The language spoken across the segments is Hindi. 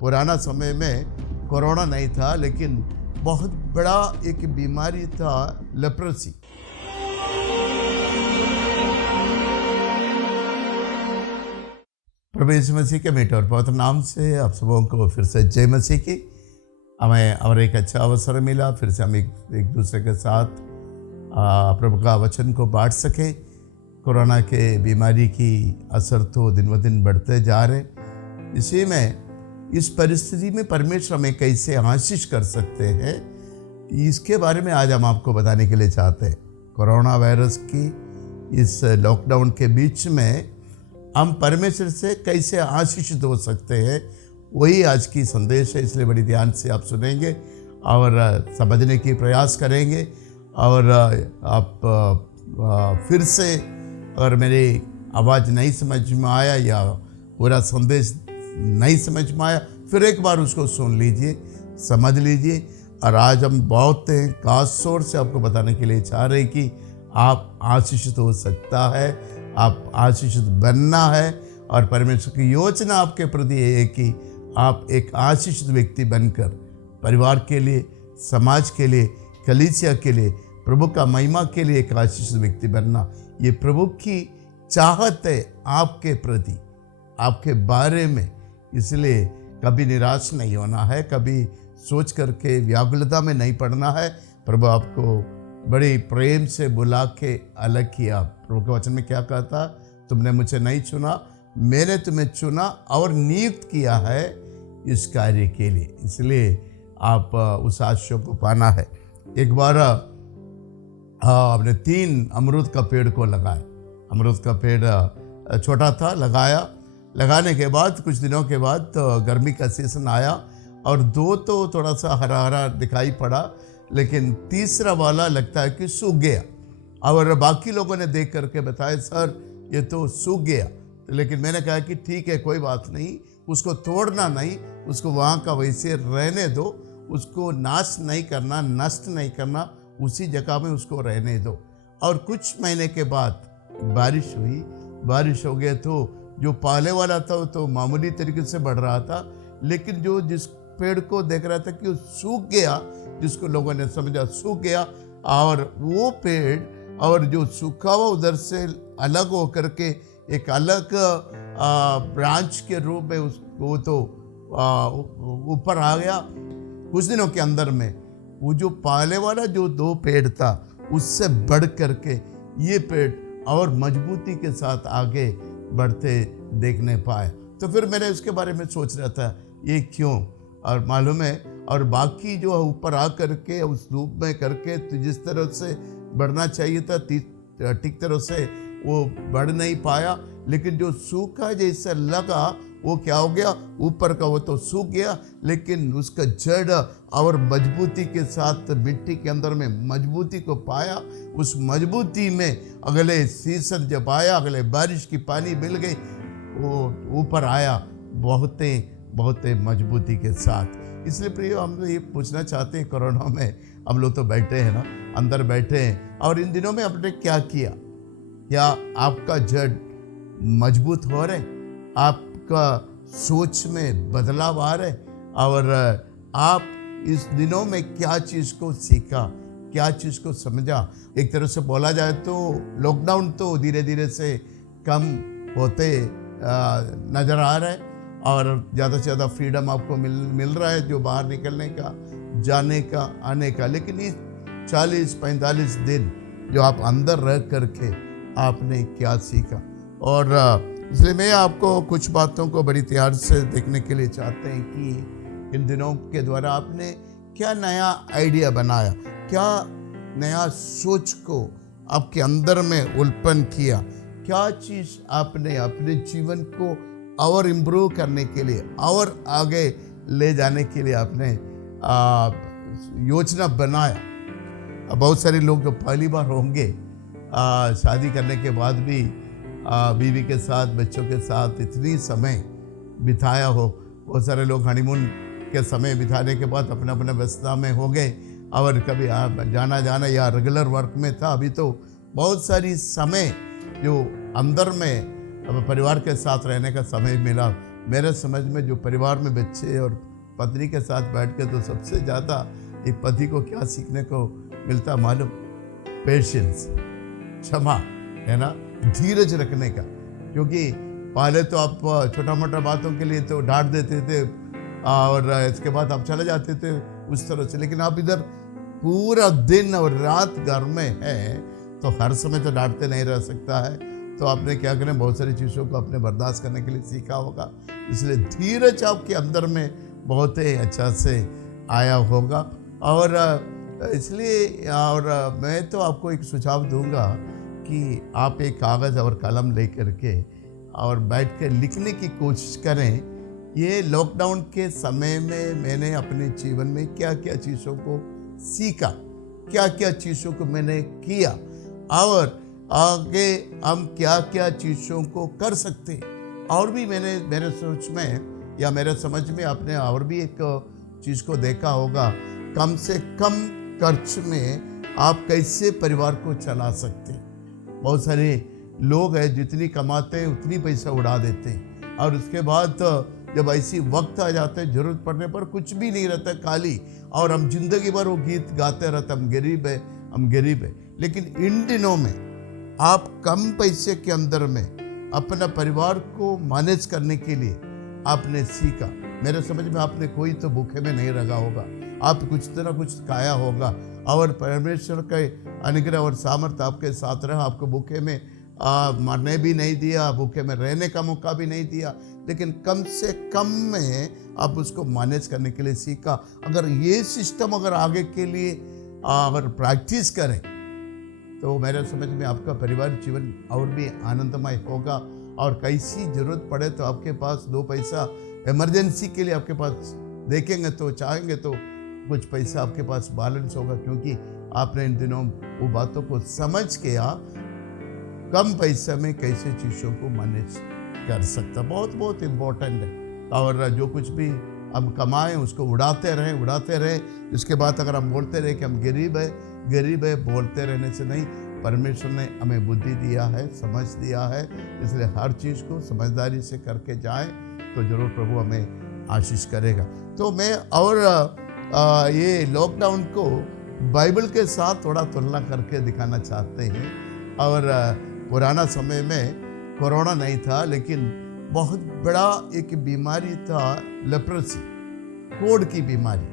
पुराना समय में कोरोना नहीं था, लेकिन बहुत बड़ा एक बीमारी था, लेप्रोसी। प्रभु यीशु मसीह के मीठे और पवित्र नाम से आप सबों को फिर से जय मसीह की। हमें और एक अच्छा अवसर मिला, फिर से हम एक दूसरे के साथ प्रभु का वचन को बांट सके। कोरोना के बीमारी की असर तो दिन ब दिन बढ़ते जा रहे, इसी में इस परिस्थिति में परमेश्वर हमें कैसे आशीष कर सकते हैं, इसके बारे में आज हम आपको बताने के लिए चाहते हैं। कोरोना वायरस की इस लॉकडाउन के बीच में हम परमेश्वर से कैसे आशीषित हो सकते हैं, वही आज की संदेश है। इसलिए बड़ी ध्यान से आप सुनेंगे और समझने की प्रयास करेंगे। और आप फिर से अगर मेरी आवाज़ नहीं समझ में आया या पूरा संदेश नहीं समझ में आया, फिर एक बार उसको सुन लीजिए, समझ लीजिए। और आज हम बहुत खास तौर से आपको बताने के लिए चाह रहे हैं कि आप आशीषित हो सकता है, आप आशीषित बनना है। और परमेश्वर की योजना आपके प्रति है कि आप एक आशीषित व्यक्ति बनकर परिवार के लिए, समाज के लिए, कलीसिया के लिए, प्रभु का महिमा के लिए एक आशीषित व्यक्ति बनना, ये प्रभु की चाहत है आपके प्रति, आपके बारे में। इसलिए कभी निराश नहीं होना है, कभी सोच करके व्याकुलता में नहीं पड़ना है। प्रभु आपको बड़े प्रेम से बुला के अलग किया। प्रभु के वचन में क्या कहता? तुमने मुझे नहीं चुना, मैंने तुम्हें चुना और नियुक्त किया है इस कार्य के लिए। इसलिए आप उस आशीष को पाना है। एक बार आपने 3 अमरूद का पेड़ को लगाया। अमरूद का पेड़ छोटा था, लगाने के बाद कुछ दिनों के बाद तो गर्मी का सीजन आया और 2 तो थोड़ा सा हरा हरा दिखाई पड़ा, लेकिन तीसरा वाला लगता है कि सूख गया। और बाकी लोगों ने देख करके बताया, सर ये तो सूख गया। लेकिन मैंने कहा कि ठीक है, कोई बात नहीं, उसको तोड़ना नहीं, उसको वहाँ का वैसे रहने दो, उसको नाश नहीं करना, नष्ट नहीं करना, उसी जगह में उसको रहने दो। और कुछ महीने के बाद बारिश हुई, बारिश हो गया तो जो पहले वाला था वो तो मामूली तरीके से बढ़ रहा था, लेकिन जो जिस पेड़ को देख रहा था कि वो सूख गया, जिसको लोगों ने समझा सूख गया, और वो पेड़ और जो सूखा हुआ उधर से अलग हो करके एक अलग ब्रांच के रूप में वो तो ऊपर आ गया। कुछ दिनों के अंदर में वो जो पहले वाला जो 2 पेड़ था, उससे बढ़ करके ये पेड़ और मजबूती के साथ आगे बढ़ते देखने पाए। तो फिर मैंने उसके बारे में सोच रहा था, ये क्यों? और मालूम है, और बाकी जो ऊपर आ करके उस रूप में करके तो जिस तरह से बढ़ना चाहिए था ठीक तरह से वो बढ़ नहीं पाया। लेकिन जो सूखा जैसा लगा वो क्या हो गया, ऊपर का वो तो सूख गया, लेकिन उसका जड़ और मजबूती के साथ मिट्टी के अंदर में मजबूती को पाया। उस मजबूती में अगले सीजन जब आया, अगले बारिश की पानी मिल गई, वो ऊपर आया बहुत मजबूती के साथ। इसलिए प्रिय, हम ये पूछना चाहते हैं, कोरोना में हम लोग तो बैठे हैं ना, अंदर बैठे हैं, और इन दिनों में आपने क्या किया? क्या आपका जड़ मजबूत हो रहे? आपका सोच में बदलाव आ रहे? और आप इस दिनों में क्या चीज़ को सीखा, क्या चीज़ को समझा? एक तरह से बोला जाए तो लॉकडाउन तो धीरे धीरे से कम होते नज़र आ रहा है, और ज़्यादा से ज़्यादा फ्रीडम आपको मिल रहा है, जो बाहर निकलने का, जाने का, आने का। लेकिन इस 40-45 दिन जो आप अंदर रह करके आपने क्या सीखा? और इसलिए मैं आपको कुछ बातों को बड़ी ध्यान से देखने के लिए चाहते हैं कि इन दिनों के द्वारा आपने क्या नया आइडिया बनाया, क्या नया सोच को आपके अंदर में उल्पन किया, क्या चीज़ आपने अपने जीवन को और इम्प्रूव करने के लिए और आगे ले जाने के लिए आपने योजना बनाया। बहुत सारे लोग जो पहली बार होंगे शादी करने के बाद भी बीवी के साथ, बच्चों के साथ इतनी समय बिताया हो। बहुत सारे लोग हनीमून के समय बिताने के बाद अपने अपने व्यस्तता में हो गए, और कभी जाना या रेगुलर वर्क में था। अभी तो बहुत सारी समय जो अंदर में परिवार के साथ रहने का समय मेरे समझ में जो परिवार में बच्चे और पत्नी के साथ बैठ के तो सबसे ज़्यादा एक पति को क्या सीखने को मिलता मालूम? पेशेंस, क्षमा, है ना, धीरज रखने का। क्योंकि पहले तो आप छोटा मोटा बातों के लिए तो डांट देते थे और इसके बाद आप चले जाते थे उस तरह से, लेकिन आप इधर पूरा दिन और रात घर में है तो हर समय तो डांटते नहीं रह सकता है। तो आपने क्या करें, बहुत सारी चीज़ों को अपने बर्दाश्त करने के लिए सीखा होगा, इसलिए धीरज आपके अंदर में बहुत ही अच्छा से आया होगा। और इसलिए और मैं तो आपको एक सुझाव दूंगा कि आप एक कागज़ और कलम लेकर के और बैठ कर लिखने की कोशिश करें। ये लॉकडाउन के समय में मैंने अपने जीवन में क्या क्या चीज़ों को सीखा, क्या क्या चीज़ों को मैंने किया और आगे हम क्या क्या चीज़ों को कर सकते हैं। और भी मैंने मेरे सोच में या मेरे समझ में आपने और भी एक चीज़ को देखा होगा, कम से कम खर्च में आप कैसे परिवार को चला सकते हैं। बहुत सारे लोग हैं जितनी कमाते हैं उतनी पैसा उड़ा देते हैं और उसके बाद जब ऐसी वक्त आ जाते हैं ज़रूरत पड़ने पर कुछ भी नहीं रहता, खाली, और हम जिंदगी भर वो गीत गाते रहते, हम गरीब है, हम गरीब है। लेकिन इन दिनों में आप कम पैसे के अंदर में अपना परिवार को मैनेज करने के लिए आपने सीखा। मेरे समझ में आपने कोई तो भूखे में नहीं रखा होगा, आप कुछ तरह कुछ खाया होगा और परमेश्वर के अनुग्रह और सामर्थ्य आपके साथ रहा, आपको भूखे में मरने भी नहीं दिया, भूखे में रहने का मौका भी नहीं दिया, लेकिन कम से कम में आप उसको मैनेज करने के लिए सीखा। अगर ये सिस्टम अगर आगे के लिए अगर प्रैक्टिस करें तो मेरे समझ में आपका पारिवारिक जीवन और भी आनंदमय होगा। और कैसी ज़रूरत पड़े तो आपके पास दो पैसा इमरजेंसी के लिए आपके पास देखेंगे तो चाहेंगे तो कुछ पैसा आपके पास बैलेंस होगा, क्योंकि आपने इन दिनों वो बातों को समझ के कम पैसे में कैसे चीज़ों को मैनेज कर सकता, बहुत बहुत इम्पोर्टेंट है। और जो कुछ भी हम कमाएं उसको उड़ाते रहें। इसके बाद अगर हम बोलते रहे कि हम गरीब है, बोलते रहने से नहीं, परमेश्वर ने हमें बुद्धि दिया है, समझ दिया है, इसलिए हर चीज़ को समझदारी से करके जाएं तो जरूर प्रभु हमें आशीष करेगा। तो मैं और ये लॉकडाउन को बाइबल के साथ थोड़ा तुलना करके दिखाना चाहते हैं। और पुराना समय में कोरोना नहीं था, लेकिन बहुत बड़ा एक बीमारी था, लेप्रोसी, कोढ़ की बीमारी।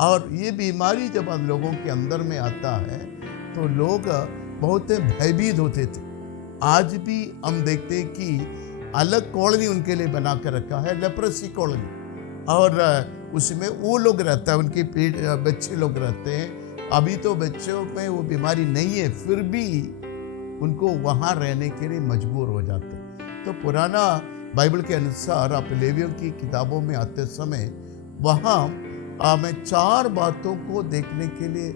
और ये बीमारी जब हम लोगों के अंदर में आता है तो लोग बहुत भयभीत होते थे। आज भी हम देखते हैं कि अलग कॉलोनी उनके लिए बना कर रखा है, लेप्रोसी कॉलोनी, और उसमें वो लोग रहते हैं, उनके बच्चे लोग रहते हैं। अभी तो बच्चों में वो बीमारी नहीं है, फिर भी उनको वहाँ रहने के लिए मजबूर हो जाते हैं। तो पुराना बाइबल के अनुसार आप लेवियों की किताबों में आते समय वहाँ हमें 4 बातों को देखने के लिए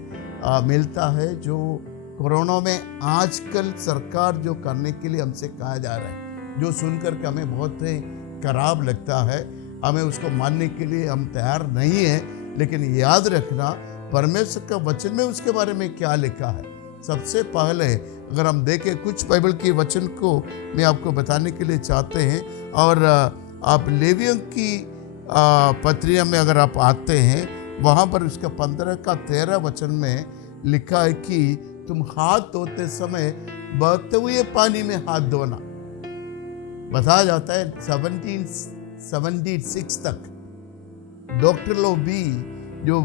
मिलता है जो कोरोना में आजकल सरकार जो करने के लिए हमसे कहा जा रहा है, जो सुनकर के हमें बहुत खराब लगता है, हमें उसको मानने के लिए हम तैयार नहीं हैं। लेकिन याद रखना परमेश्वर का वचन में उसके बारे में क्या लिखा है। सबसे पहले अगर हम देखें, कुछ बाइबल के वचन को मैं आपको बताने के लिए चाहते हैं। और आप लेवियों की पत्रिया में अगर आप आते हैं, वहाँ पर उसका 15 का 13 वचन में लिखा है कि तुम हाथ धोते समय बहते हुए पानी में हाथ धोना। बताया जाता है 1776 तक डॉक्टर लोग भी जो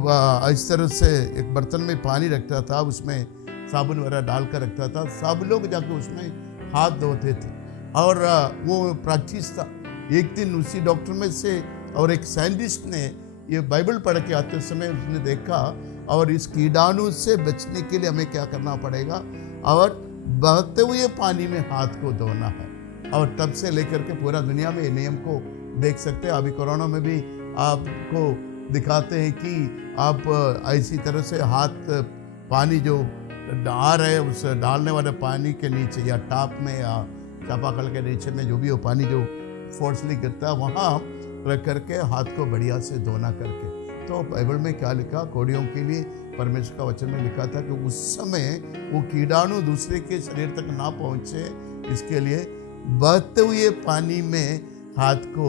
इस तरह से एक बर्तन में पानी रखता था, उसमें साबुन वगैरह डाल कर रखता था, सब लोग जाके उसमें हाथ धोते थे और वो प्रैक्टिस था। एक दिन उसी डॉक्टर में से और एक साइंटिस्ट ने ये बाइबल पढ़ के आते समय उसने देखा, और इस कीटाणु से बचने के लिए हमें क्या करना पड़ेगा, और बहते हुए पानी में हाथ को धोना है। और तब से लेकर के पूरा दुनिया में ये नियम को देख सकते हैं। अभी कोरोना में भी आपको दिखाते हैं कि आप ऐसी तरह से हाथ पानी जो आ रहे उस डालने वाले पानी के नीचे या टाप में या चापाकल के नीचे में जो भी वो पानी जो फोर्सली गिरता है, वहाँ रख करके हाथ को बढ़िया से धोना करके। तो बाइबल में क्या लिखा, कोड़ियों के लिए परमेश्वर का वचन में लिखा था कि उस समय वो कीटाणु दूसरे के शरीर तक ना पहुँचे, इसके लिए बहते हुए पानी में हाथ को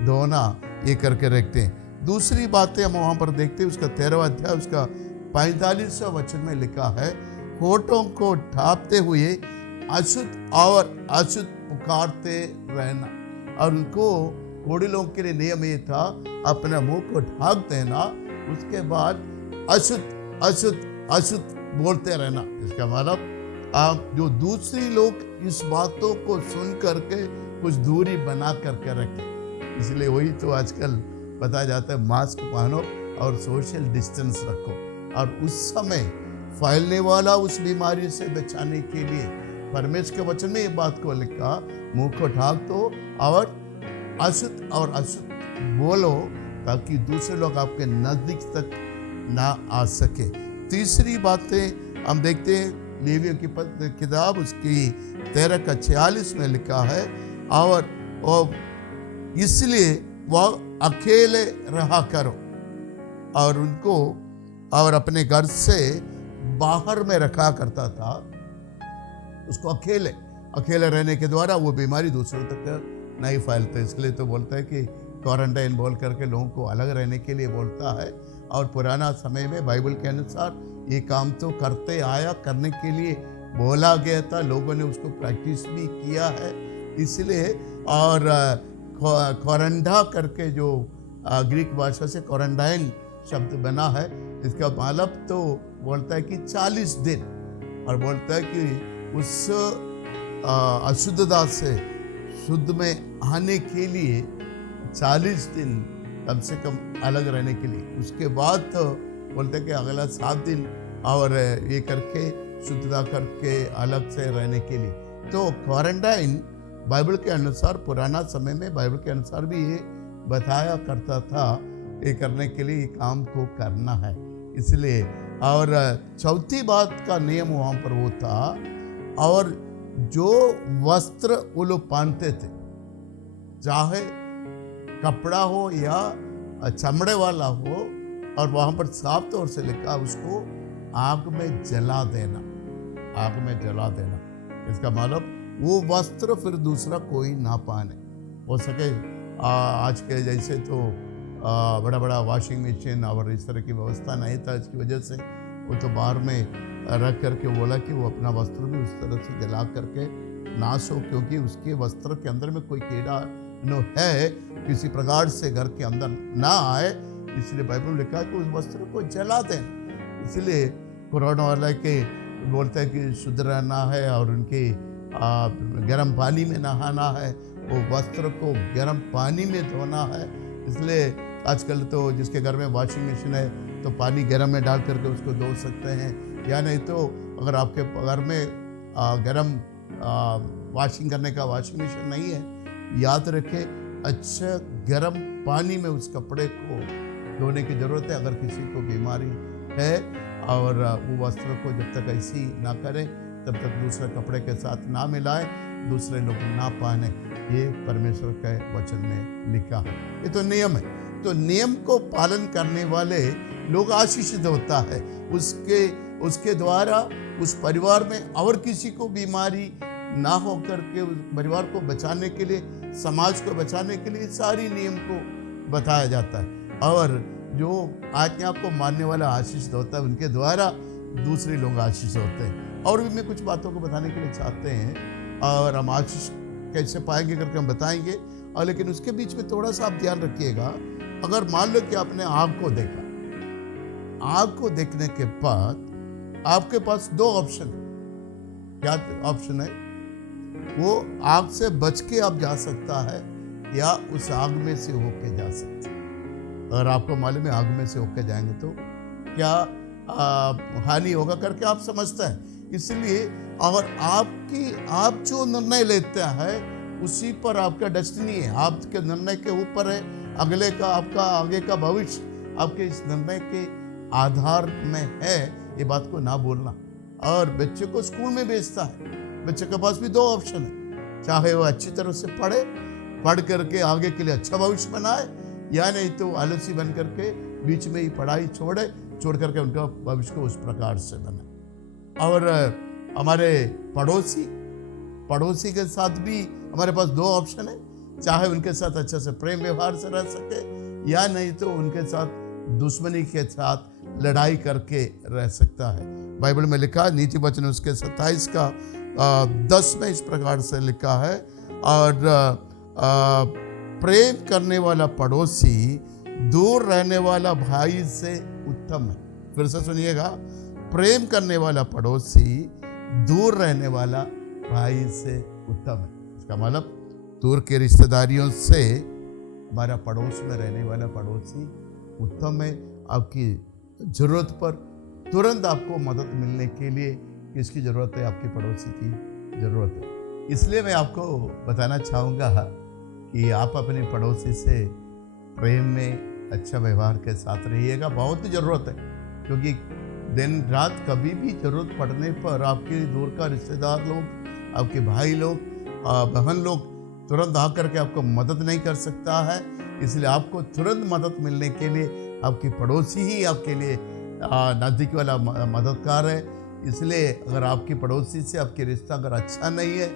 धोना, ये करके रखते हैं। दूसरी बातें हम वहाँ पर देखते हैं, उसका 13वां अध्याय उसका 45वां वचन में लिखा है, होठों को ढांपते हुए अशुद्ध और अशुद्ध पुकारते रहना। और उनको कोढ़ी लोगों के लिए नियम ये था, अपने मुंह को ढांक देना, उसके बाद अशुद्ध अशुद्ध अशुद्ध बोलते रहना। इसका मतलब आप जो दूसरी लोग इस बातों को सुन करके कुछ दूरी बना करके रखें। इसलिए वही तो आजकल बताया जाता है, मास्क पहनो और सोशल डिस्टेंस रखो। और उस समय फैलने वाला उस बीमारी से बचाने के लिए परमेश्वर के वचन में ये बात को लिखा, मुंह को ढांक दो और अशुद्ध और अशुद्ध बोलो, ताकि दूसरे लोग आपके नजदीक तक ना आ सके। तीसरी बातें हम देखते हैं, लेवियों की किताब उसकी 13 का 46 में लिखा है, और इसलिए वह अकेले रहा करो और उनको और अपने घर से बाहर में रखा करता था। उसको अकेले रहने के द्वारा वो बीमारी दूसरों तक नहीं फैलते। इसलिए तो बोलता है कि क्वारंटाइन बोल करके लोगों को अलग रहने के लिए बोलता है। और पुराना समय में बाइबल के अनुसार ये काम तो करते आया, करने के लिए बोला गया था, लोगों ने उसको प्रैक्टिस भी किया है। इसलिए और क्वारंडा करके जो ग्रीक भाषा से क्वारंटाइन शब्द बना है, इसका मतलब तो बोलता है कि 40 दिन, और बोलता है कि उस अशुद्धता से शुद्ध में आने के लिए 40 दिन कम से कम अलग रहने के लिए। उसके बाद तो बोलते हैं कि अगला 7 दिन और ये करके शुद्धता करके अलग से रहने के लिए। तो क्वारंटाइन बाइबल के अनुसार, पुराना समय में बाइबल के अनुसार भी ये बताया करता था, ये करने के लिए ये काम को करना है। इसलिए और चौथी बात का नियम वहाँ पर वो था, और जो वस्त्र वो लोग पहनते थे, चाहे कपड़ा हो या चमड़े वाला हो, और वहाँ पर साफ तौर से लिखा उसको आग में जला देना, आग में जला देना। इसका मतलब वो वस्त्र फिर दूसरा कोई ना पहने। हो सके आज के जैसे तो बड़ा बड़ा वॉशिंग मशीन और इस तरह की व्यवस्था नहीं था, इसकी वजह से वो तो बाहर में रख करके बोला कि वो अपना वस्त्र भी उस तरह से जला करके नाश हो, क्योंकि उसके वस्त्र के अंदर में कोई कीड़ा न है, किसी प्रकार से घर के अंदर ना आए। इसलिए बाइबल में लिखा है कि उस वस्त्र को जला दें। इसलिए कोरोना वाला के बोलते हैं कि शुद्ध रहना है और उनके गर्म पानी में नहाना है, वो वस्त्र को गर्म पानी में धोना है। इसलिए आजकल तो जिसके घर में वॉशिंग मशीन है तो पानी गर्म में डाल करके उसको धो सकते हैं, या नहीं तो अगर आपके घर में गर्म वॉशिंग करने का वॉशिंग मशीन नहीं है, याद रखें अच्छा गर्म पानी में उस कपड़े को धोने की ज़रूरत है। अगर किसी को बीमारी है और वो वस्त्र को जब तक ऐसी ना करें तब तक दूसरे कपड़े के साथ ना मिलाए, दूसरे लोग ना पहने, ये परमेश्वर के वचन में लिखा है। ये तो नियम है। तो नियम को पालन करने वाले लोग आशीषित होता है। उसके द्वारा उस परिवार में और किसी को बीमारी ना हो करके उस परिवार को बचाने के लिए, समाज को बचाने के लिए सारी नियम को बताया जाता है। और जो आज्ञा को मानने वाला आशीषित होता है, उनके द्वारा दूसरे लोग आशीषित होते हैं। और भी मैं कुछ बातों को बताने के लिए चाहते हैं, और हम आशीष कैसे पाएंगे करके हम बताएंगे। और लेकिन उसके बीच में थोड़ा सा आप ध्यान रखिएगा, अगर मान लो कि आपने आग को देखा, आग को देखने के बाद आपके पास 2 ऑप्शन है। क्या ऑप्शन है? वो आग से बच के आप जा सकता है, या उस आग में से होके जा सकता है। अगर आपको मालूम है आग में से होके जाएंगे तो क्या हानि होगा करके आप समझते हैं। इसलिए अगर आप जो निर्णय लेते हैं उसी पर आपका डेस्टिनी है, आपके निर्णय के ऊपर है अगले का, आपका आगे का भविष्य आपके इस निर्णय के आधार में है। ये बात को ना बोलना। और बच्चे को स्कूल में भेजता है, बच्चे के पास भी 2 ऑप्शन है, चाहे वो अच्छी तरह से पढ़ करके आगे के लिए अच्छा भविष्य बनाए, या नहीं तो आलसी बन करके बीच में ही पढ़ाई छोड़ करके उनका भविष्य को उस प्रकार से बने। और हमारे पड़ोसी के साथ भी हमारे पास 2 ऑप्शन है, चाहे उनके साथ अच्छा से प्रेम व्यवहार से रह सके, या नहीं तो उनके साथ दुश्मनी के साथ लड़ाई करके रह सकता है। बाइबल में लिखा, नीति वचन उसके 27 का 10 में इस प्रकार से लिखा है, और प्रेम करने वाला पड़ोसी दूर रहने वाला भाई से उत्तम है। फिर से सुनिएगा, प्रेम करने वाला पड़ोसी दूर रहने वाला भाई से उत्तम है। इसका मतलब दूर के रिश्तेदारियों से हमारा पड़ोस में रहने वाला पड़ोसी उत्तम है। आपकी ज़रूरत पर तुरंत आपको मदद मिलने के लिए किसकी ज़रूरत है? आपके पड़ोसी की ज़रूरत है। इसलिए मैं आपको बताना चाहूँगा कि आप अपने पड़ोसी से प्रेम में अच्छा व्यवहार के साथ रहिएगा। बहुत ही ज़रूरत है, क्योंकि दिन रात कभी भी ज़रूरत पड़ने पर आपके दूर का रिश्तेदार लोग, आपके भाई लोग, बहन लोग तुरंत आकर के आपको मदद नहीं कर सकता है। इसलिए आपको तुरंत मदद मिलने के लिए आपके पड़ोसी ही आपके लिए नज़दीक वाला मददगार है। इसलिए अगर आपके पड़ोसी से आपके रिश्ता अगर अच्छा नहीं है,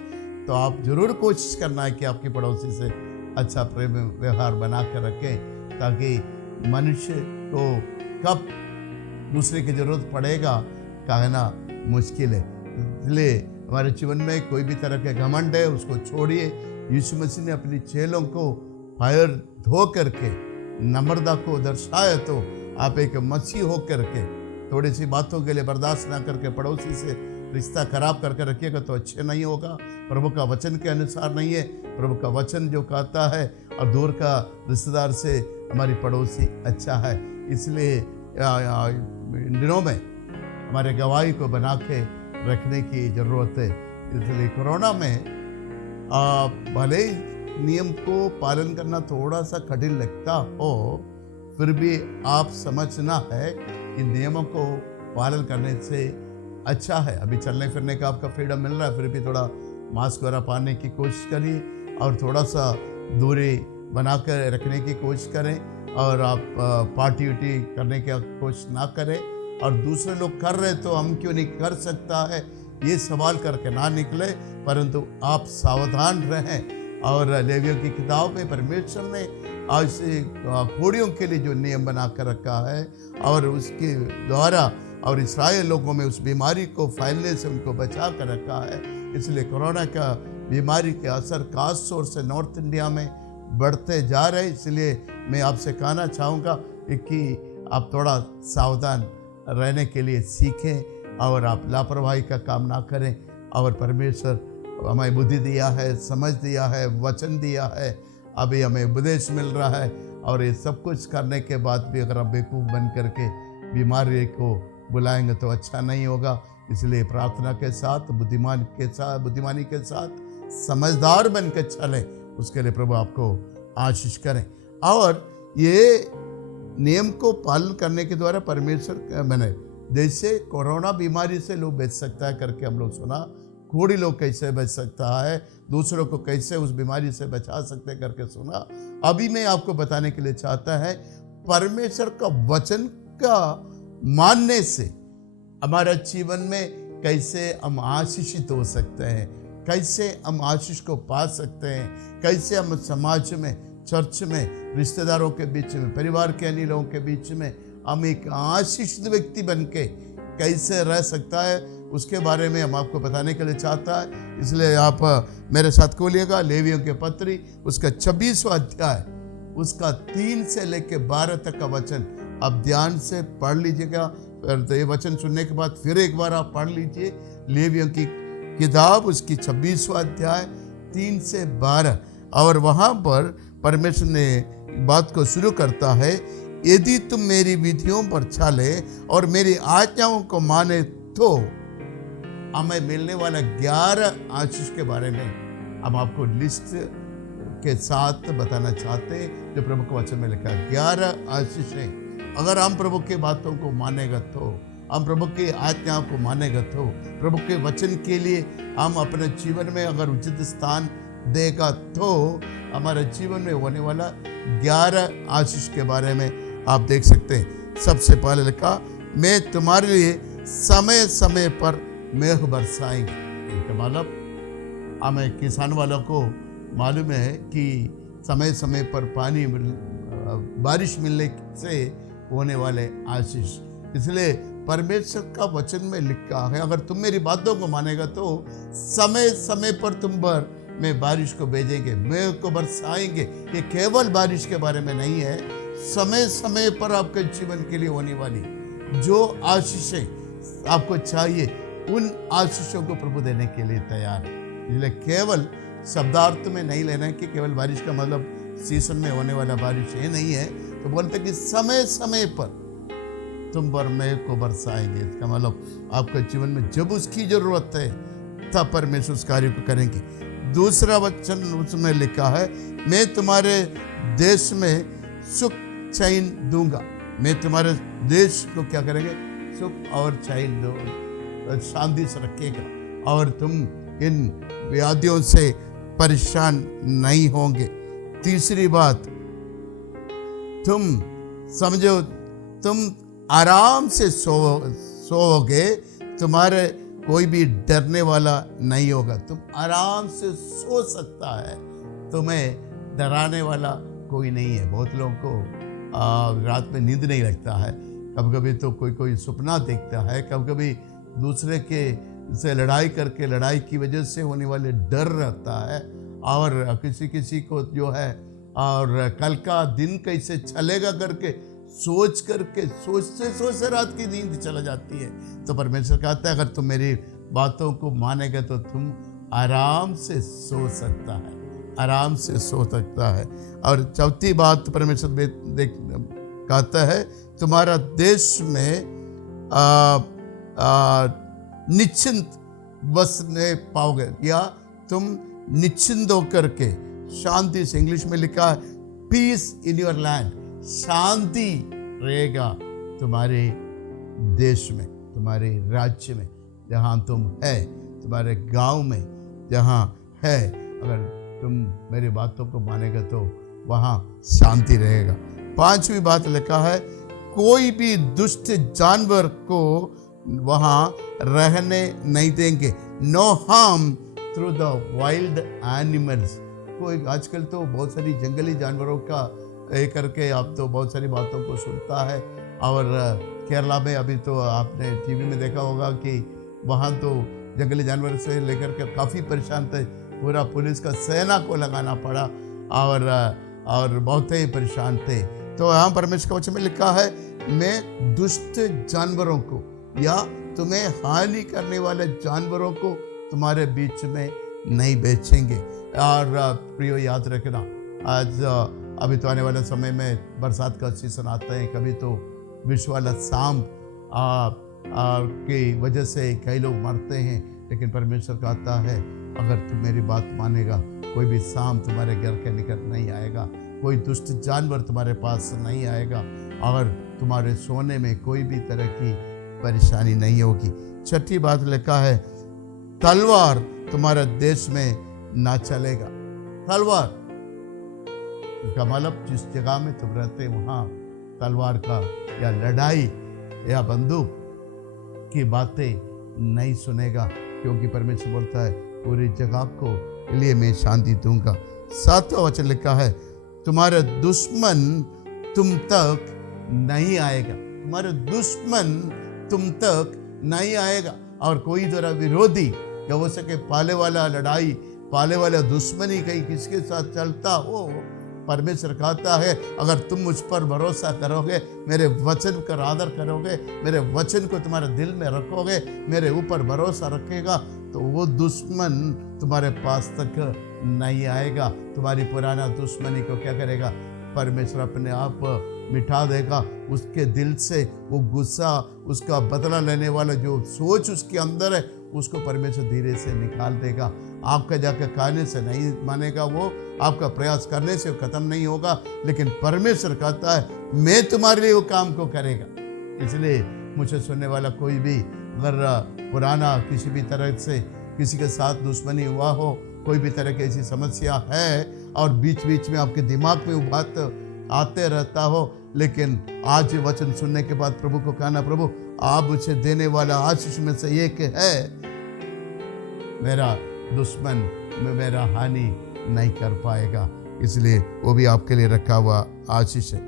तो आप ज़रूर कोशिश करना है कि आपके पड़ोसी से अच्छा प्रेम व्यवहार बना कर रखें, ताकि मनुष्य को कब दूसरे की ज़रूरत पड़ेगा कहना मुश्किल है। इसलिए हमारे जीवन में कोई भी तरह के घमंड है उसको छोड़िए। यीशु मसीह ने अपनी चेलों को पैर धो करके नम्रता को दर्शाया, तो आप एक मसीह हो करके थोड़ी सी बातों के लिए बर्दाश्त ना करके पड़ोसी से रिश्ता खराब करके रखिएगा तो अच्छे नहीं होगा। प्रभु का वचन के अनुसार नहीं है। प्रभु का वचन जो कहता है, और दूर का रिश्तेदार से हमारी पड़ोसी अच्छा है। इसलिए इन दिनों में हमारे गवाही को बना के रखने की ज़रूरत है। इसलिए कोरोना में भले ही नियम को पालन करना थोड़ा सा कठिन लगता हो, फिर भी आप समझना है कि नियमों को पालन करने से अच्छा है। अभी चलने फिरने का आपका फ्रीडम मिल रहा है, फिर भी थोड़ा मास्क वगैरह पहनने की कोशिश करिए और थोड़ा सा दूरी बना कर रखने की कोशिश करें, और आप पार्टी उटी करने की कोशिश ना करें। और दूसरे लोग कर रहे तो हम क्यों नहीं कर सकता है, ये सवाल करके ना निकले, परंतु आप सावधान रहें। और लेवियों की किताब में परमेश्वर ने आज से कोड़ियों के लिए जो नियम बना कर रखा है, और उसके द्वारा और इस्राएल लोगों में उस बीमारी को फैलने से उनको बचा कर रखा है। इसलिए कोरोना का बीमारी के असर खास तौर से नॉर्थ इंडिया में बढ़ते जा रहे। इसलिए मैं आपसे कहना चाहूँगा कि आप थोड़ा सावधान रहने के लिए सीखें, और आप लापरवाही का काम ना करें। और परमेश्वर हमें बुद्धि दिया है, समझ दिया है, वचन दिया है, अभी हमें उपदेश मिल रहा है, और ये सब कुछ करने के बाद भी अगर आप बेवकूफ़ बन करके बीमारी को बुलाएंगे तो अच्छा नहीं होगा। इसलिए प्रार्थना के साथ, बुद्धिमानी के साथ समझदार बन के चलें। उसके लिए प्रभु आपको आशीष करें। और ये नियम को पालन करने के द्वारा परमेश्वर मैंने जैसे कोरोना बीमारी से लोग बच सकता है करके हम लोग सुना, कोढ़ी लोग कैसे बच सकता है, दूसरों को कैसे उस बीमारी से बचा सकते करके सुना। अभी मैं आपको बताने के लिए चाहता है, परमेश्वर का वचन का मानने से हमारा जीवन में कैसे हम आशीषित हो सकते हैं, कैसे हम आशीष को पा सकते हैं, कैसे हम समाज में, चर्च में, रिश्तेदारों के बीच में, परिवार के अन्य लोगों के बीच में हम एक आशीषित व्यक्ति बन के कैसे रह सकता है, उसके बारे में हम आपको बताने के लिए चाहता है। इसलिए आप मेरे साथ खोलिएगा लेवियों के पत्री उसका 26वां अध्याय, उसका 3 से लेकर 12 तक का वचन आप ध्यान से पढ़ लीजिएगा। तो ये वचन सुनने के बाद फिर एक बार आप पढ़ लीजिए लेवियों की किताब उसकी 26वां अध्याय 3 से 12। और वहाँ पर परमेश्वर ने बात को शुरू करता है, यदि तुम मेरी विधियों पर चले और मेरी आज्ञाओं को माने तो हमें मिलने वाला 11 आशीष के बारे में हम आपको लिस्ट के साथ बताना चाहते हैं, जो प्रभु के वचन में लिखा है। 11 आशीष है। अगर हम प्रभु की बातों को मानेगा, तो हम प्रभु की आज्ञाओं को मानेगा, तो प्रभु के वचन के लिए हम अपने जीवन में अगर उचित स्थान देगा, तो हमारे जीवन में होने वाला 11 आशीष के बारे में आप देख सकते हैं। सबसे पहले लिखा, मैं तुम्हारे लिए समय समय पर मेघ बरसाएंगे। इनका मतलब हमें किसान वालों को मालूम है कि समय समय पर बारिश मिलने से होने वाले आशीष। इसलिए परमेश्वर का वचन में लिखा है, अगर तुम मेरी बातों को मानेगा तो समय समय पर तुम पर मैं बारिश को भेजेंगे, मैं को बरसाएंगे। ये केवल बारिश के बारे में नहीं है, समय समय पर आपके जीवन के लिए होने वाली जो आशीषें आपको चाहिए, उन आशीषों को प्रभु देने के लिए तैयार है। इसलिए केवल शब्दार्थ में नहीं लेना है कि केवल बारिश का मतलब सीजन में होने वाला बारिश ये नहीं है। तो बोलते कि समय समय पर तुम पर मैं को बरसाएंगे। इसका मतलब आपके जीवन में जब उसकी जरूरत है तब परमेश्वर उस कार्य को करेंगे। दूसरा वचन उसमें लिखा है, मैं तुम्हारे देश में सुख चैन दूंगा। मैं तुम्हारे देश को क्या करेंगे? सुख और चैन दो, शांति से रखेगा और तुम इन व्याधियों से परेशान नहीं होंगे। तीसरी बात, तुम समझो, तुम आराम से सोओगे, तुम्हारे कोई भी डरने वाला नहीं होगा। तुम आराम से सो सकता है, तुम्हें डराने वाला कोई नहीं है। बहुत लोगों को रात में नींद नहीं लगता है, कभी कभी तो कोई सपना देखता है, कभी कभी दूसरे के से लड़ाई करके लड़ाई की वजह से होने वाले डर रहता है, और किसी को जो है और कल का दिन कैसे चलेगा करके सोचते सोचते रात की नींद चला जाती है। तो परमेश्वर कहता है, अगर तुम मेरी बातों को मानेगा तो तुम आराम से सो सकता है, आराम से सो सकता है। और चौथी बात परमेश्वर कहता है, तुम्हारा देश में निश्चिंत बसने पाओगे, या तुम निश्चिंत होकर के, शांति से, इंग्लिश में लिखा है पीस इन योर लैंड, शांति रहेगा तुम्हारे देश में, तुम्हारे राज्य में, जहाँ तुम है, तुम्हारे गांव में जहाँ है। अगर तुम मेरी बातों को मानेगा तो वहाँ शांति रहेगा। पांचवी बात लिखा है, कोई भी दुष्ट जानवर को वहाँ रहने नहीं देंगे। No harm through the wild animals. कोई आजकल तो बहुत सारी जंगली जानवरों का करके आप तो बहुत सारी बातों को सुनता है। और केरला में अभी तो आपने टीवी में देखा होगा कि वहाँ तो जंगली जानवर से लेकर के काफ़ी परेशान थे, पूरा पुलिस का सेना को लगाना पड़ा और बहुत ही परेशान थे। तो यहाँ परमेश्वर का वचन में लिखा है, मैं दुष्ट जानवरों को या तुम्हें हानि करने वाले जानवरों को तुम्हारे बीच में नहीं बेचेंगे। और प्रियो याद रखना, आज अभी तो आने वाले समय में बरसात का सीजन आता है, कभी तो विष वाला सांप की वजह से कई लोग मरते हैं, लेकिन परमेश्वर कहता है, अगर तुम मेरी बात मानेगा, कोई भी सांप तुम्हारे घर के निकट नहीं आएगा, कोई दुष्ट जानवर तुम्हारे पास नहीं आएगा, और तुम्हारे सोने में कोई भी तरह की परेशानी नहीं होगी। छठी बात लिखा है, तलवार तुम्हारे देश में ना चलेगा। तलवार का मतलब जिस जगह में तुम रहते वहाँ तलवार का या लड़ाई या बंदूक की बातें नहीं सुनेगा, क्योंकि परमेश्वर बोलता है, पूरी जगह को लिए मैं शांति दूंगा। सातवां वचन लिखा है, तुम्हारे दुश्मन तुम तक नहीं आएगा। तुम्हारे दुश्मन तुम तक नहीं आएगा। और कोई जरा विरोधी या हो सके पाले वाला लड़ाई, पाले वाला दुश्मनी कहीं किसके साथ चलता हो, परमेश्वर कहता है, अगर तुम मुझ पर भरोसा करोगे, मेरे वचन का आदर करोगे, मेरे वचन को तुम्हारे दिल में रखोगे, मेरे ऊपर भरोसा रखेगा, तो वो दुश्मन तुम्हारे पास तक नहीं आएगा। तुम्हारी पुराना दुश्मनी को क्या करेगा? परमेश्वर अपने आप मिटा देगा। उसके दिल से वो गुस्सा, उसका बदला लेने वाला जो सोच उसके अंदर है, उसको परमेश्वर धीरे से निकाल देगा। आपका जाकर कहने से नहीं मानेगा, वो आपका प्रयास करने से खत्म नहीं होगा, लेकिन परमेश्वर कहता है, मैं तुम्हारे लिए वो काम को करेगा। इसलिए मुझे सुनने वाला कोई भी अगर पुराना किसी भी तरह से किसी के साथ दुश्मनी हुआ हो, कोई भी तरह की ऐसी समस्या है और बीच बीच में आपके दिमाग में वो बात आते रहता हो, लेकिन आज वचन सुनने के बाद प्रभु को कहना, प्रभु आप मुझे देने वाला आशीष में से एक है, मेरा दुश्मन में मेरा हानि नहीं कर पाएगा। इसलिए वो भी आपके लिए रखा हुआ आशीष है।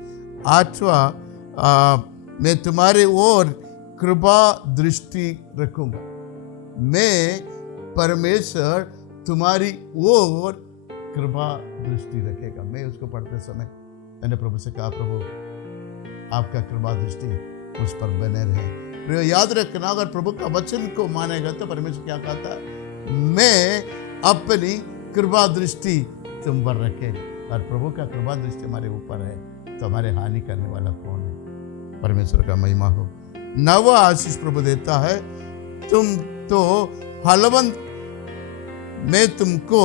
8वां, मैं तुम्हारे ओर कृपा दृष्टि रखूंगा। मैं परमेश्वर तुम्हारी ओर कृपा दृष्टि रखेगा। मैं उसको पढ़ते समय मैंने प्रभु से कहा, प्रभु आपका कृपा दृष्टि उस पर बने रहे। प्रिय, याद रखना, अगर प्रभु का वचन को मानेगा तो परमेश्वर क्या कहता है, मैं अपनी कृपा दृष्टि तुम पर रखेगा। और प्रभु का कृपा दृष्टि हमारे ऊपर है तो हमारे हानि करने वाला कौन है? परमेश्वर का महिमा हो। 9वां आशीष प्रभु देता है, तुम तो फलवंत, मैं तुमको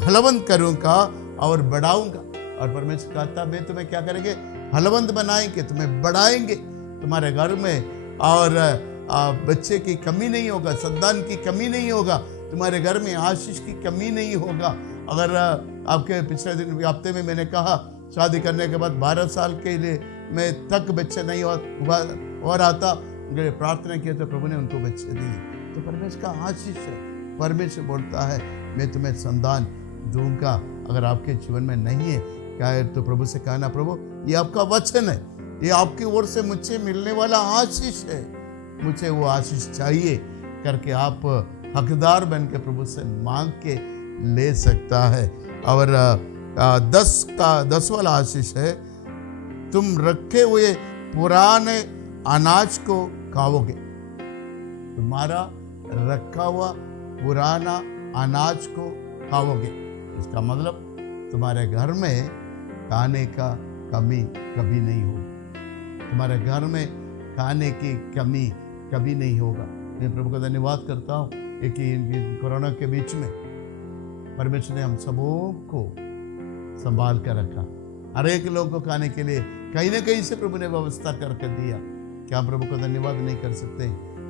फलवंत करूंगा और बढ़ाऊंगा। और परमेश्वर कहता, मैं तुम्हें क्या करेंगे? फलवंत बनाएंगे, तुम्हें बढ़ाएंगे। तुम्हारे घर में और बच्चे की कमी नहीं होगा, संतान की कमी नहीं होगा, तुम्हारे घर में आशीष की कमी नहीं होगा। अगर आपके पिछले दिन हफ्ते में मैंने कहा, शादी करने के बाद 12 साल के लिए मैं तक बच्चे नहीं हो रहा था, प्रार्थना किया तो प्रभु ने उनको बच्चे दिए। तो परमेश्वर का आशीष है। परमेश्वर बोलता है, मैं तुम्हें संतान दूंगा। अगर आपके जीवन में नहीं है क्या है तो प्रभु से कहना, प्रभु ये आपका वचन है, ये आपकी ओर से मुझे मिलने वाला आशीष है, मुझे वो आशीष चाहिए करके आप हकदार बन के प्रभु से मांग के ले सकता है। और 10 वाला आशीष है, तुम रखे हुए पुराने अनाज को खाओगे। तुम्हारा रखा हुआ पुराना अनाज को खाओगे। इसका मतलब तुम्हारे घर में खाने का कमी कभी नहीं होगी। तुम्हारे घर में खाने की कमी कभी नहीं होगा। मैं प्रभु का धन्यवाद करता हूँ कि कोरोना के बीच में परमेश्वर ने हम सबों को संभाल कर रखा। हर एक लोग को खाने के लिए कहीं ना कहीं से प्रभु ने व्यवस्था करके दिया। क्या हम प्रभु का धन्यवाद नहीं कर सकते?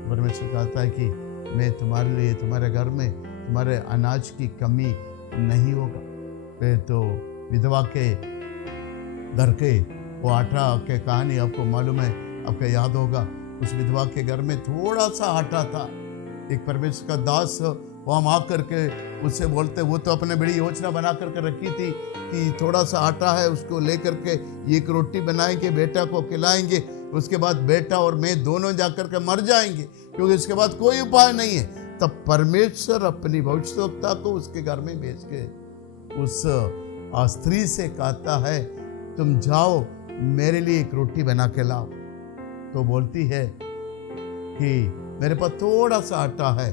परमेश्वर कहता है कि मैं तुम्हारे लिए, तुम्हारे घर में तुम्हारे अनाज की कमी नहीं होगा। फिर तो विधवा के घर के वो आटा के कहानी आपको मालूम है, आपको याद होगा। उस विधवा के घर में थोड़ा सा आटा था। एक परमेश्वर का दास वहाँ आ करके उससे बोलते, वो तो अपने बड़ी योजना बना करके रखी थी कि थोड़ा सा आटा है, उसको ले करके एक रोटी बनाएंगे, बेटा को खिलाएंगे, उसके बाद बेटा और मैं दोनों जाकर के मर जाएंगे क्योंकि इसके बाद कोई उपाय नहीं है। तब परमेश्वर अपनी भविष्यवक्ता को उसके घर में भेज के उस स्त्री से कहता है, तुम जाओ मेरे लिए एक रोटी बना के लाओ। तो बोलती है कि मेरे पास थोड़ा सा आटा है,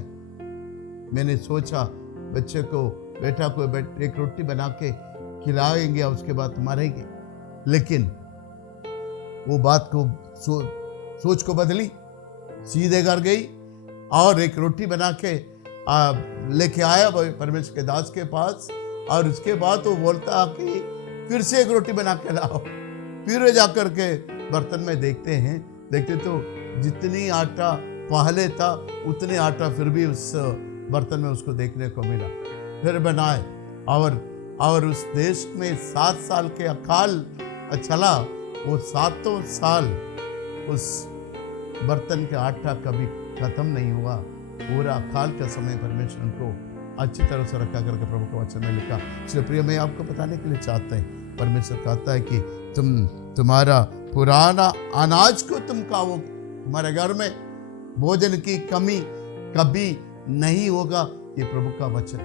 मैंने सोचा बच्चे को, बेटा को एक रोटी बना के खिलाएंगे और उसके बाद मरेंगे। लेकिन वो बात को सोच को बदली, सीधे घर गई और एक रोटी बना के लेके आया परमेश्वर के दास के पास। और उसके बाद वो बोलता कि फिर से एक रोटी बना के लाओ। फिर जाकर के बर्तन में देखते तो जितनी आटा पहले था उतने आटा फिर भी उस बर्तन में उसको देखने को मिला। फिर बनाए और उस देश में 7 साल के अकाल चला। वो 7 साल उस बर्तन का आटा कभी खत्म नहीं हुआ। पूरा अकाल का समय परमेश्वर उनको अच्छी तरह से रखा करके प्रभु के वचन में लिखा। इसलिए प्रिय, मैं आपको बताने के लिए चाहते हैं, परमेश्वर कहता है कि तुम्हारा पुराना अनाज को तुम खाओगे। तुम्हारे घर में भोजन की कमी कभी नहीं होगा। ये प्रभु का वचन।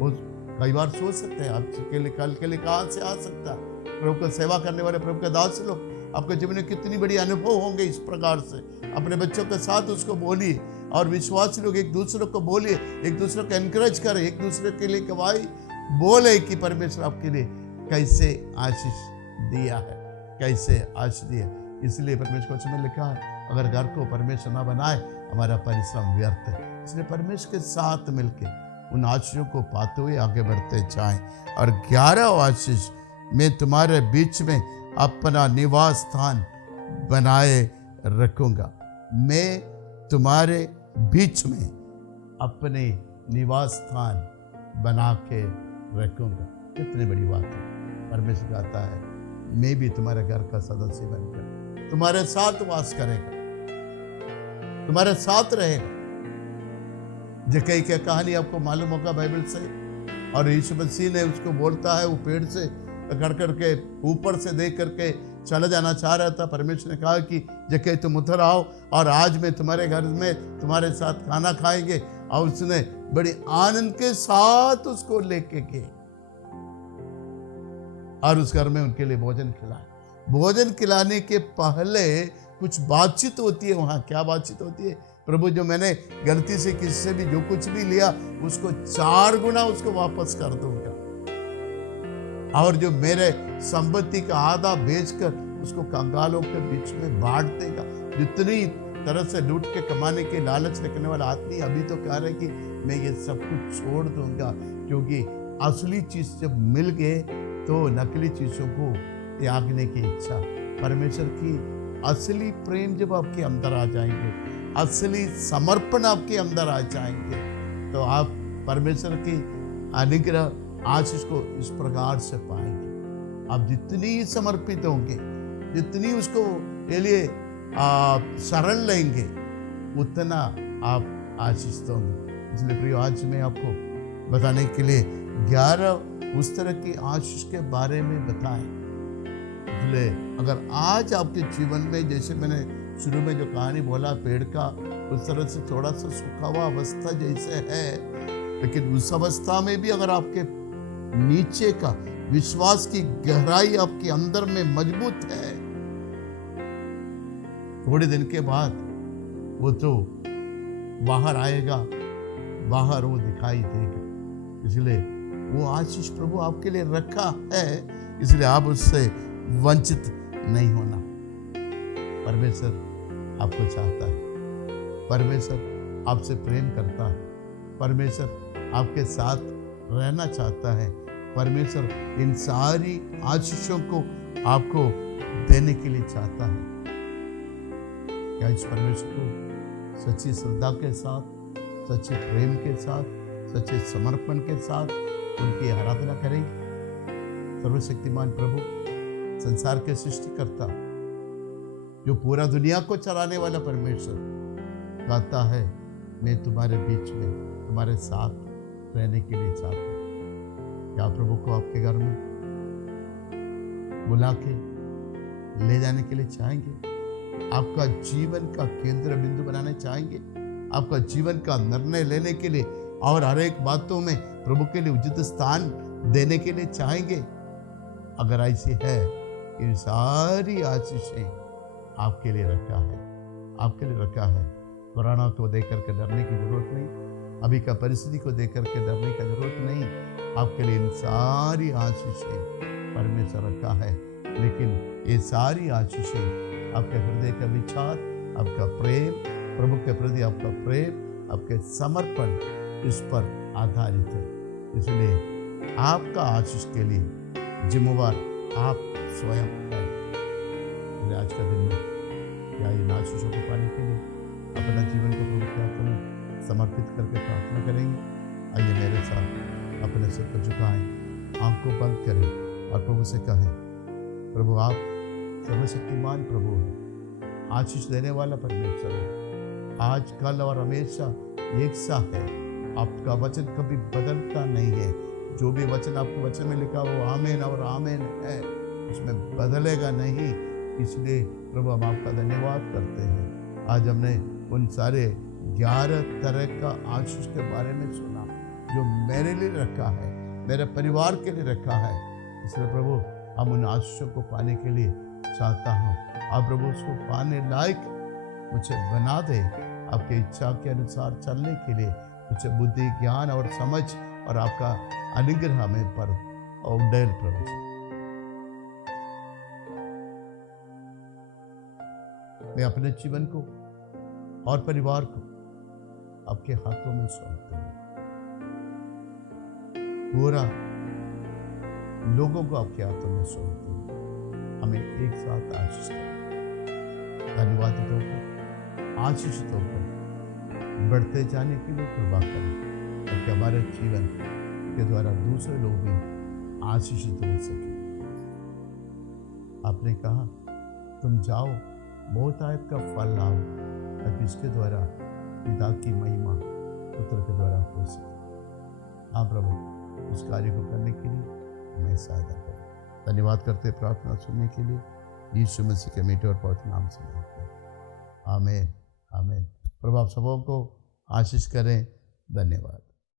वो कई बार सोच सकते हैं आपके लिए कल के लिए कहाँ से आ सकता है। प्रभु का सेवा करने वाले प्रभु के दास लोग, आपके जीवन में कितनी बड़ी अनुभव होंगे। इस प्रकार से अपने बच्चों के साथ उसको बोलिए और विश्वासी लोग एक दूसरे को बोलिए, एक दूसरे को एनकरेज करें, एक दूसरे के लिए गवाही बोले कि परमेश्वर आपके लिए कैसे आशीष दिया है, कैसे आशीष दिया। इसलिए परमेश्वर वचन में लिखा है, अगर घर को परमेश्वर ना बनाए हमारा परिश्रम व्यर्थ है। इसलिए परमेश्वर के साथ मिलकर उन आशीषों को पाते हुए आगे बढ़ते जाएं। और 11वां आशीष, मैं तुम्हारे बीच में अपना निवास स्थान बनाए रखूंगा। मैं तुम्हारे बीच में अपने निवास स्थान बना के रखूंगा। कितनी बड़ी बात है। परमेश्वर कहता है, मैं भी तुम्हारे घर का सदस्य बनकर तुम्हारे साथ वास करेगा, तुम्हारे साथ रहेगा। जक्कई की कहानी आपको मालूम होगा बाइबल से। और यीशु मसीह ने उसको बोलता है, वो पेड़ से पकड़ करके ऊपर से देख करके चला जाना चाह रहा था। परमेश्वर ने कहा कि जके तुम उतर आओ और आज मैं तुम्हारे घर में तुम्हारे साथ खाना खाएंगे। और उसने बड़ी आनंद के साथ उसको लेके गए और उस घर में उनके लिए भोजन खिलाया। भोजन खिलाने के पहले कुछ बातचीत होती है वहाँ। क्या बातचीत होती है? प्रभु, जो मैंने गलती से किसी से भी जो कुछ भी लिया उसको 4 गुना उसको वापस कर दूंगा, और जो मेरे संपत्ति का आधा बेचकर उसको कंगालों के बीच में बांट देगा। जितनी तरह से लूट के कमाने के लालच रखने वाला आदमी अभी तो कह रहे कि मैं ये सब कुछ छोड़ दूंगा, क्योंकि असली चीज जब मिल गए तो नकली चीजों को त्यागने की इच्छा। परमेश्वर की असली प्रेम जब आपके अंदर आ जाएंगे, असली समर्पण आपके अंदर आ जाएंगे, तो आप परमेश्वर की अनुग्रह आशीष को इस प्रकार से पाएंगे। आप जितनी समर्पित होंगे, जितनी उसको के लिए शरण लेंगे, उतना आप आशीष होंगे। इसलिए प्रिय, आज मैं आपको बताने के लिए 11 उस तरह की आशीष के बारे में बताएं। इसलिए अगर आज आपके जीवन में, जैसे मैंने शुरू में जो कहानी बोला पेड़ का, उस तरह से थोड़ा सा सूखा हुआ अवस्था जैसे है, लेकिन उस अवस्था में भी अगर आपके नीचे का विश्वास की गहराई आपके अंदर में मजबूत है, थोड़े दिन के बाद वो तो बाहर आएगा, बाहर वो दिखाई देगा। इसलिए वो आशीष प्रभु आपके लिए रखा है, इसलिए आप उससे वंचित नहीं होना। परमेश्वर आपको चाहता है, परमेश्वर आपसे प्रेम करता है, परमेश्वर आपके साथ रहना चाहता है, परमेश्वर इन सारी आशीषों को आपको देने के लिए चाहता है। क्या इस परमेश्वर को सच्ची श्रद्धा के साथ, सच्चे प्रेम के साथ, सच्चे समर्पण के साथ उनकी आराधना करेंगे? सर्वशक्तिमान प्रभु, संसार के सृष्टिकर्ता, जो पूरा दुनिया को चलाने वाला परमेश्वर कहता है, मैं तुम्हारे बीच में तुम्हारे साथ रहने के लिए चाहता हूँ। क्या प्रभु को आपके घर में बुला के ले जाने के लिए चाहेंगे? आपका जीवन का केंद्र बिंदु बनाने चाहेंगे? आपका जीवन का निर्णय लेने के लिए और हर एक बातों में प्रभु के लिए उचित स्थान देने के लिए चाहेंगे? अगर ऐसी है, ये सारी आशीषें आपके लिए रखा है, आपके लिए रखा है। कोरोना को देकर के डरने की जरूरत नहीं, अभी का परिस्थिति को देकर के डरने की जरूरत नहीं। आपके लिए इन सारी आशीषें परमेश्वर रखा है। लेकिन ये सारी आशीषें आपके हृदय का विचार, आपका प्रेम, प्रभु के प्रति आपका प्रेम, आपके समर्पण, इस पर आधारित है। इसलिए आपका आशीष के लिए जिम्मेवार आप स्वयं हैं। आज का दिन में क्या इन आशीषों को पाने के लिए अपना जीवन को प्रभु के हाथों में समर्पित करके प्रार्थना करेंगे? आइए मेरे साथ अपने सिर को झुकाएं, आंख को बंद करें और प्रभु से कहें, प्रभु आप सर्वशक्तिमान प्रभु हैं, आशीष देने वाला परमेश्वर है, आज कल और हमेशा एक सा है। आपका वचन कभी बदलता नहीं है। जो भी वचन आपके वचन में लिखा वो आमीन और आमीन है, उसमें बदलेगा नहीं। इसलिए प्रभु हम आपका धन्यवाद करते हैं। आज हमने उन सारे 11 तरह का आशीष के बारे में सुना जो मेरे लिए रखा है, मेरे परिवार के लिए रखा है। इसलिए प्रभु हम उन आशीषों को पाने के लिए चाहता हूँ। आप प्रभु उसको पाने लायक मुझे बना दे। आपकी इच्छा के अनुसार चलने के लिए मुझे बुद्धि, ज्ञान और समझ और आपका अनुग्रह हमें पर उड़ेल प्रभु। मैं अपने जीवन को और परिवार को आपके हाथों में सौंपता हूँ। पूरा लोगों को आपके हाथों में सौंपता हूँ। हमें एक साथ आशीष करें, धन्यवादित होकर, आशीषित होकर बढ़ते जाने के लिए कृपा करें, ताकि हमारे जीवन के द्वारा दूसरे लोग भी आशीषित हो सके। आपने कहा तुम जाओ, बहुत आयत का फल लाओ, ताकि इसके द्वारा पिता की महिमा पुत्र के द्वारा हो सके। हाँ प्रभु, उस कार्य को करने के लिए हमें सहायता करें। धन्यवाद करते प्रार्थना सुनने के लिए यीशु मसीह के मीठे और पवित्र नाम से मांगते हैं, आमीन आमीन। प्रभु आप सबों को आशीष करें। धन्यवाद।